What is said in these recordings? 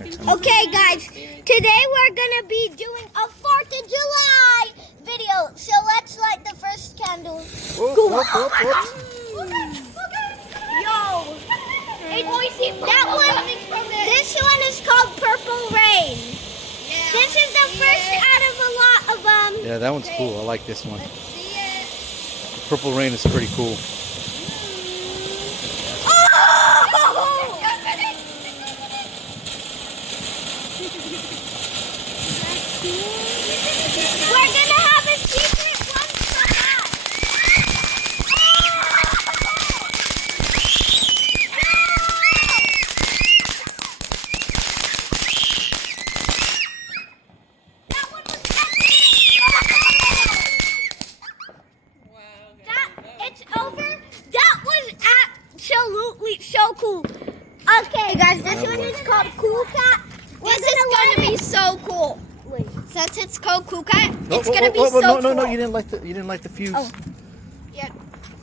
Okay, guys, today we're gonna be doing a 4th of July video. So let's light the first candle. Oh my gosh! Yo! That one, this one is called Purple Rain. Yeah. This is the first out of a lot of them. Yeah, that one's cool. I like this one. Let's see it. Purple Rain is pretty cool. We're gonna have a secret one for us. That one was it's over. That was absolutely so cool. Okay, guys, this one is called Cool Cat. This is gonna be so cool. Wait. Since it's called Cool Cat, it's gonna be so cool. No, you didn't light the fuse. Oh. Yeah,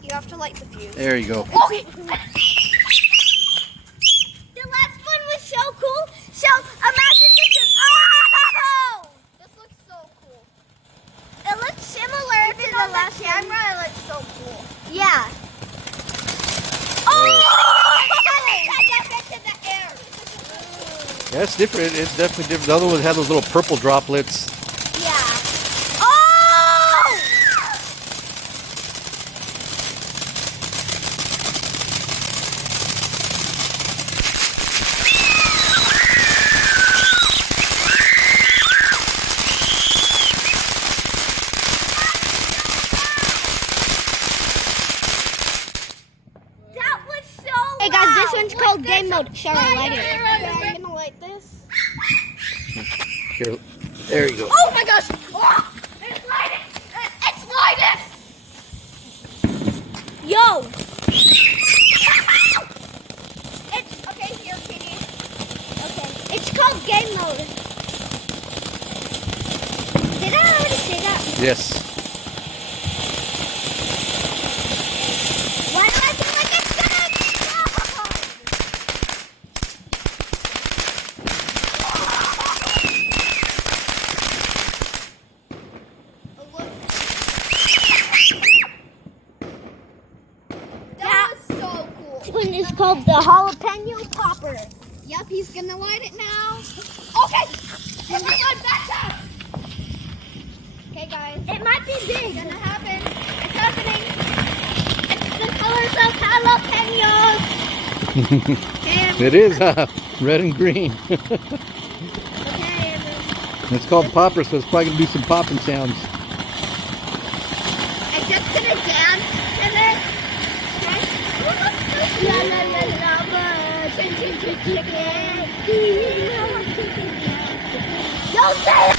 you have to light the fuse. There you go. Okay. The last one was so cool. So imagine this is. Oh! This looks so cool. It looks similar to the last camera. It looks so cool. Yeah. Oh! Yeah, it's different. It's definitely different. The other one had those little purple droplets. Yeah. Oh! That was so Hey guys, this one's called Game Mode. Sorry, I light it. I'm gonna light this. Here, there you go. Oh my gosh! Oh, it's lighting! It's lighting! Yo! It's okay here, Kitty. Okay. It's called Game Mode. Did I already say that? Yes. Why do I feel like it's gonna explode? That was so cool. This one is called the Jalapeno Popper. Yep, he's gonna light it now. Okay! Everyone back up! Okay, guys. It might be big. It's gonna happen. It's happening. It's the colors of jalapenos. Okay, It is red and green. okay, It's called popper, so it's probably gonna do some popping sounds. I'm just gonna dance to it. La la la la la, chicken chicken. Don't say it.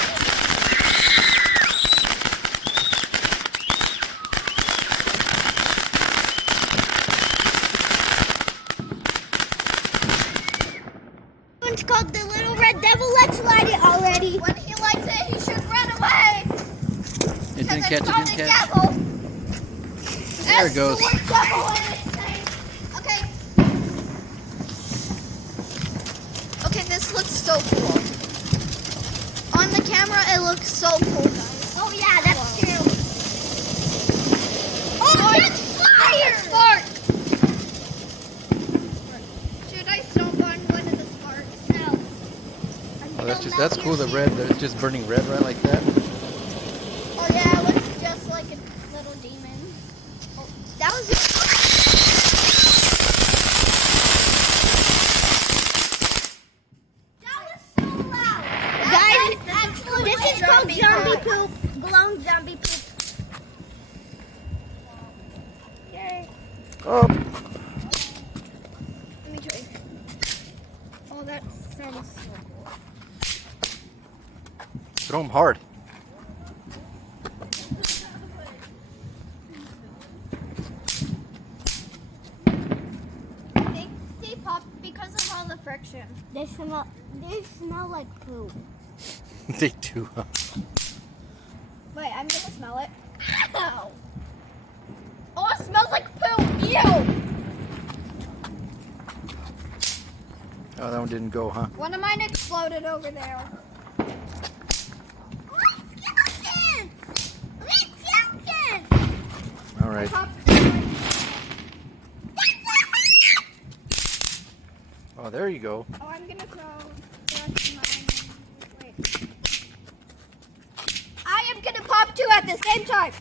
It's called the Little Red Devil. Let's light it already. When he lights it, he should run away. It didn't catch. It Called didn't the catch. devil. There it goes. It's the devil in this thing. Okay. Okay, this looks so cool. On the camera, it looks so cool, guys. Oh yeah, that's true. Oh, that's fire! Spark. Should I stomp on one of the sparks? No. Oh, that's cool. The red. It's just burning red right like that. Oh yeah, it looks just like a little demon. Oh, that was. That was so loud. Guys, this is called zombie poop. Blown zombie poop. Yay. Oh, Let me try. Oh, that sounds so cool. throw them hard. They pop because of all the friction. They smell like poop. They do. Wait, I'm gonna smell it. Ow. Oh, it smells like poop. Ew. Oh, that one didn't go, huh? One of mine exploded over there. All right. Oh, there you go. Oh, I'm gonna throw the rest of mine. Wait. I am gonna pop 2 at the same time.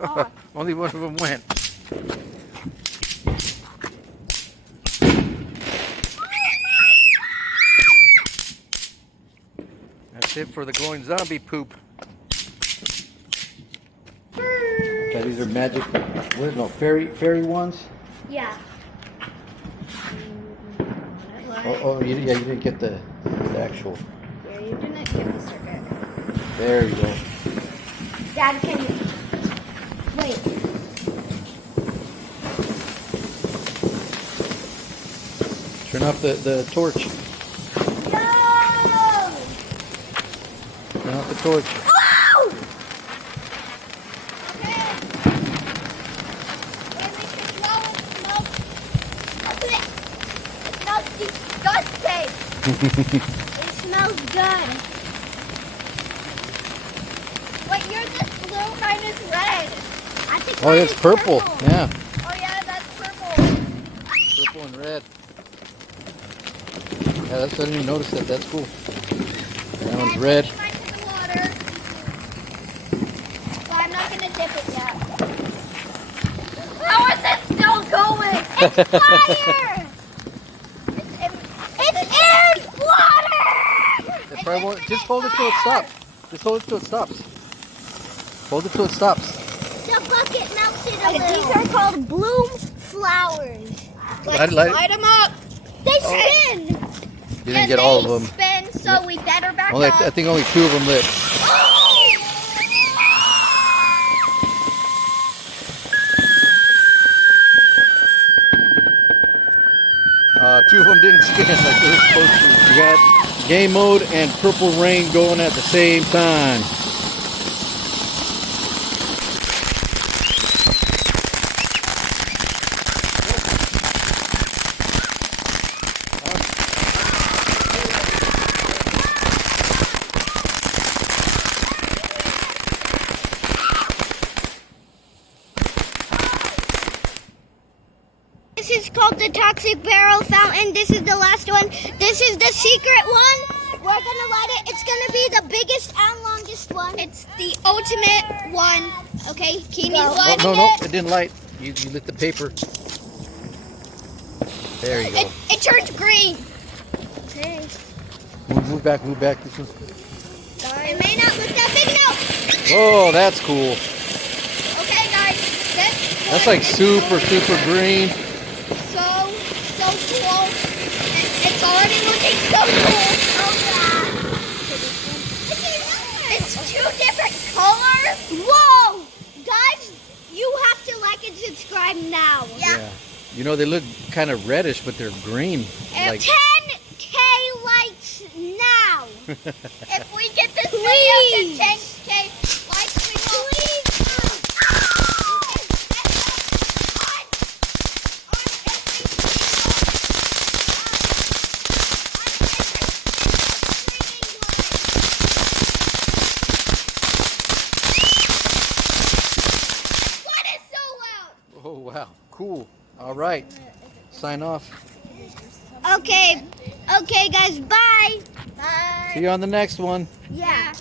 Oh. Only one of them went. That's it for the glowing zombie poop. Okay, these are magic, fairy ones? Yeah. You didn't get the actual. Yeah, you didn't get the circuit. There you go. Dad, can you... Wait. Turn off the torch. No! Turn off the torch. Oh! Okay. Wait, make it smell. Look at it. It smells disgusting. It smells good. Wait, yours is blue, mine is red. I think Oh, mine that's is purple. Yeah, Oh yeah, that's purple. purple and red. Yeah, I didn't even notice that. That's cool. That one's red. Mine in the water. But I'm not gonna dip it yet. How is it still going? It's fire! It's in water! It probably won't. Just hold it till it stops. Just hold it till it stops. Hold it till it stops. The bucket melted a little. These are called bloom flowers. Light Light them up. They spin. You didn't get all of them. Spin, so we better back Only, up. I think only 2 of them lit. Two of them didn't spin like they were supposed to. You got game mode and purple rain going at the same time. This is called the Toxic Barrel Fountain. This is the last one. This is the secret one. We're gonna light it. It's gonna be the biggest and longest one. It's the ultimate one. Okay, Keeney's lighting No, it. it didn't light. You lit the paper. There you go. It turned green. Okay. Move back. This one. It may not look that big now. Whoa, that's cool. Okay, guys. That's like super green. So cool. It's already looking so cool. Oh, yeah. It's 2 different colors. Whoa! Guys, you have to like and subscribe now. Yeah. You know, they look kind of reddish, but they're green. Like 10K likes now. If we get this video to 10K likes, we will. Oh, wow. Cool. All right. Sign off. Okay, guys, bye. Bye. See you on the next one. Yeah.